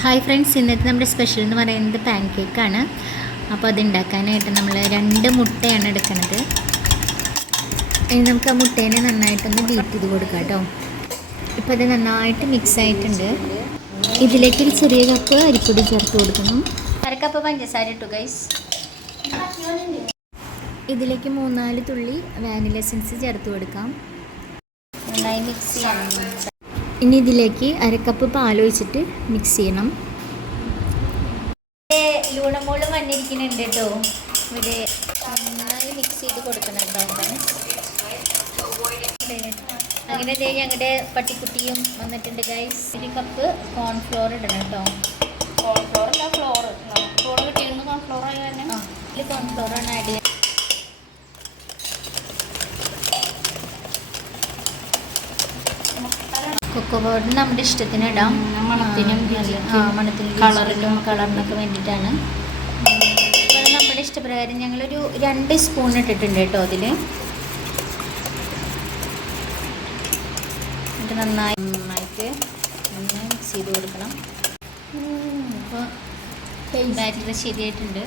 Hi friends, ഇന്നത്തെ നമ്മുടെ special എന്ന് പറയുന്നത് പാൻ കേക്കാണ്. അപ്പോൾ അതുണ്ടാക്കാനായിട്ട് നമ്മൾ 2 മുട്ടയാണ് എടുക്കുന്നത്. ഇനി നമുക്ക് ആ മുട്ടേനെ നന്നായിട്ടൊന്ന് ബീറ്റ് ചെയ്ത് കൊടുക്കാം കേട്ടോ. ഇപ്പോൾ അത് നന്നായിട്ട് മിക്സ് ആയിട്ടുണ്ട്. ഇതിലേക്ക് ഒരു ചെറിയ കപ്പ് അരിപ്പൊടി ചേർത്ത് കൊടുക്കണം. 1/2 കപ്പ് പഞ്ചസാര ഇട്ടു ഗൈസ്. ഇതിലേക്ക് 3-4 തുള്ളി വാനില എസൻസ് ചേർത്ത് കൊടുക്കാം. നന്നായി മിക്സ് ചെയ്യണം. ഇനി ഇതിലേക്ക് 1/2 കപ്പ് പാലൊഴിച്ചിട്ട് മിക്സ് ചെയ്യണം. ലൂണമോള് വന്നിരിക്കുന്നുണ്ട് കേട്ടോ. ഇവിടെ നന്നായി മിക്സ് ചെയ്ത് കൊടുക്കണം കേട്ടോ. അങ്ങനെ ഞങ്ങളുടെ പട്ടിക്കുട്ടിയും വന്നിട്ടുണ്ട് ഗൈസ്. 1 കപ്പ് കോൺഫ്ലോർ ഇടണം കേട്ടോ. കോൺഫ്ലോർ അല്ല, ഫ്ലോർ കിട്ടിയിരുന്നു. കോൺഫ്ലോർ ആയി തന്നെ ഇതിൽ കോൺഫ്ലോറാണ് ആഡ് ചെയ്യുന്നത്. കൊക്കോ പൗഡർ നമ്മുടെ ഇഷ്ടത്തിന് ഇടാം. മണത്തിനും കളറിനൊക്കെ വേണ്ടിയിട്ടാണ്. അപ്പോൾ നമ്മുടെ ഇഷ്ടപ്രകാരം ഞങ്ങളൊരു 2 സ്പൂൺ ഇട്ടിട്ടുണ്ട് കേട്ടോ. അതിൽ എന്നിട്ട് നന്നായിട്ട് മിക്സ് ചെയ്ത് കൊടുക്കണം. അപ്പോൾ ബാറ്റർ ശരിയായിട്ടുണ്ട്.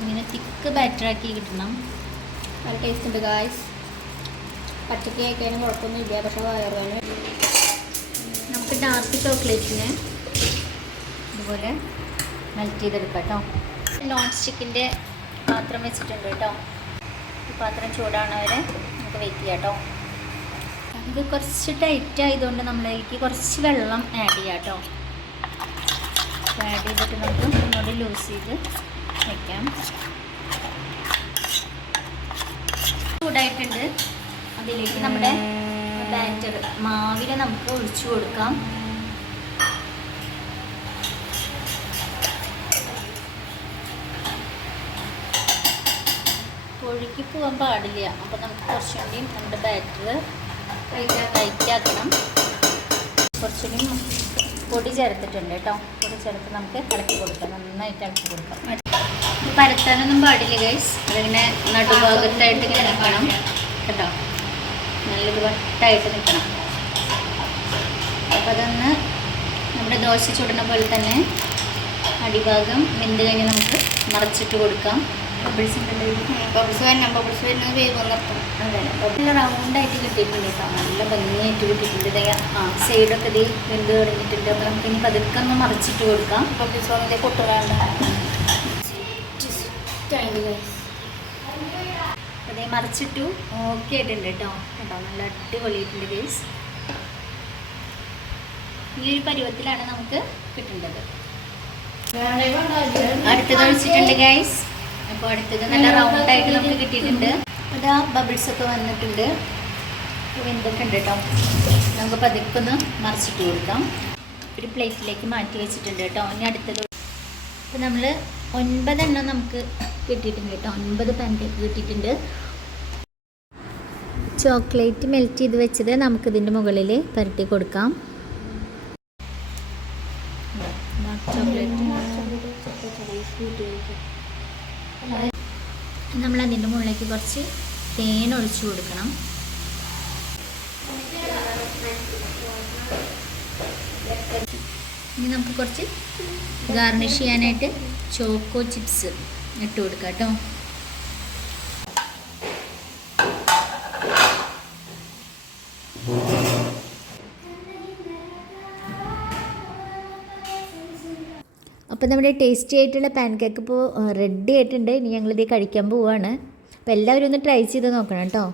ഇങ്ങനെ തിക്ക് ബാറ്ററാക്കി കിട്ടണം. നല്ല ടേസ്റ്റ് ഉണ്ട് ഗായ്സ്. പച്ചക്ക് കഴിക്കാനും കുഴപ്പമൊന്നുമില്ല, പക്ഷെ വയറുവേദന. നമുക്ക് ഡാർക്ക് ചോക്ലേറ്റിന് ഇതുപോലെ മെൽറ്റ് ചെയ്തെടുക്കാം കേട്ടോ. നോൺ സ്റ്റിക്കിൻ്റെ പാത്രം വെച്ചിട്ടുണ്ട് കേട്ടോ. ഈ പാത്രം ചൂടാണ് വരെ നമുക്ക് വെയിറ്റ് ചെയ്യാം കേട്ടോ. ഇത് കുറച്ച് ടൈറ്റ് ആയതുകൊണ്ട് നമ്മളതിലേക്ക് കുറച്ച് വെള്ളം ആഡ് ചെയ്യാം കേട്ടോ. ആഡ് ചെയ്തിട്ട് നമുക്ക് ഒന്നുകൂടി ലൂസ് ചെയ്ത് വയ്ക്കാം. ചൂടായിട്ടുണ്ട്. അതിലേക്ക് നമ്മുടെ ബാറ്റർ മാവിൽ നമുക്ക് ഒഴിച്ചു കൊടുക്കാം. ഒഴുക്കി പോകാൻ പാടില്ല. അപ്പോൾ നമുക്ക് കുറച്ചുകൂടി നമ്മുടെ ബാറ്റർ ടൈറ്റാക്കണം. കുറച്ചുകൂടി പൊടി ചേർത്തിട്ടുണ്ട് കേട്ടോ. പൊടി ചേർത്ത് നമുക്ക് ഇളക്കി കൊടുക്കാം. നന്നായിട്ട് ഇളക്കി കൊടുക്കാം. പരത്താനൊന്നും പാടില്ല ഗൈസ്. അതിങ്ങനെ നടുഭാഗത്തായിട്ട് ഇങ്ങനെ നിൽക്കണം കേട്ടോ. നല്ലൊരു വട്ടായിട്ട് നിൽക്കണം. അപ്പോൾ അതൊന്ന് നമ്മുടെ ദോശ ചുടുന്ന പോലെ തന്നെ അടിഭാഗം വെന്ത് കഴിഞ്ഞ് നമുക്ക് മറച്ചിട്ട് കൊടുക്കാം. ബബിൾസ് വരുന്നത് വേവ് നിർത്തും. അതെ, നല്ല റൗണ്ടായിട്ട് കിട്ടിയിട്ടുണ്ട് കേട്ടോ. നല്ല ഭംഗിയായിട്ട് കിട്ടിയിട്ടുണ്ട്. സൈഡൊക്കെ ഇത് വെന്ത് തുടങ്ങിയിട്ടുണ്ട്. അപ്പോൾ നമുക്ക് ഇനി പതുക്കെ ഒന്ന് മറിച്ചിട്ട് കൊടുക്കാം. ബബിൾസ് വന്നതേ പൊട്ടുകാണ്ട. അതേ മറിച്ചിട്ടു. ഓക്കെ ആയിട്ടുണ്ട് കേട്ടോ. നല്ല അടിപൊളിയായിട്ടുണ്ട് ഗൈസ്. ഈ ഒരു പരുവത്തിലാണ് നമുക്ക് കിട്ടേണ്ടത്. അടുത്തത് ഒഴിച്ചിട്ടുണ്ട് ഗൈസ്. അപ്പോൾ അടുത്തത് നല്ല റൗണ്ടായിട്ട് നമുക്ക് കിട്ടിയിട്ടുണ്ട്. അതാ ബബിൾസ് ഒക്കെ വന്നിട്ടുണ്ട്. വെന്തിട്ടുണ്ട് കേട്ടോ. നമുക്ക് പതുക്കൊന്ന് മറിച്ചിട്ട് കൊടുക്കാം. ഒരു പ്ലേറ്റിലേക്ക് മാറ്റി വെച്ചിട്ടുണ്ട് കേട്ടോ. ഇനി അടുത്തത് അപ്പോൾ നമ്മൾ 9 എണ്ണം നമുക്ക് കിട്ടിയിട്ടുണ്ട് കേട്ടോ. 9 പാൻ കേക്ക് കിട്ടിയിട്ടുണ്ട്. ചോക്ലേറ്റ് മെൽറ്റ് ചെയ്ത് വെച്ചത് നമുക്കിതിൻ്റെ മുകളിൽ പുരട്ടി കൊടുക്കാം. നമ്മളതിൻ്റെ മുകളിലേക്ക് കുറച്ച് തേൻ ഒഴിച്ചു കൊടുക്കണം. ഇനി നമുക്ക് കുറച്ച് ഗാർണിഷ് ചെയ്യാനായിട്ട് ചോക്കോ ചിപ്സ് ഇട്ട് കൊടുക്കാം കേട്ടോ. അപ്പോൾ നമ്മുടെ ടേസ്റ്റി ആയിട്ടുള്ള പാൻ കേക്ക് ഇപ്പോൾ റെഡി ആയിട്ടുണ്ട്. ഇനി ഞങ്ങളിത് കഴിക്കാൻ പോവുകയാണ്. അപ്പോൾ എല്ലാവരും ഒന്ന് ട്രൈ ചെയ്ത് നോക്കണം കേട്ടോ.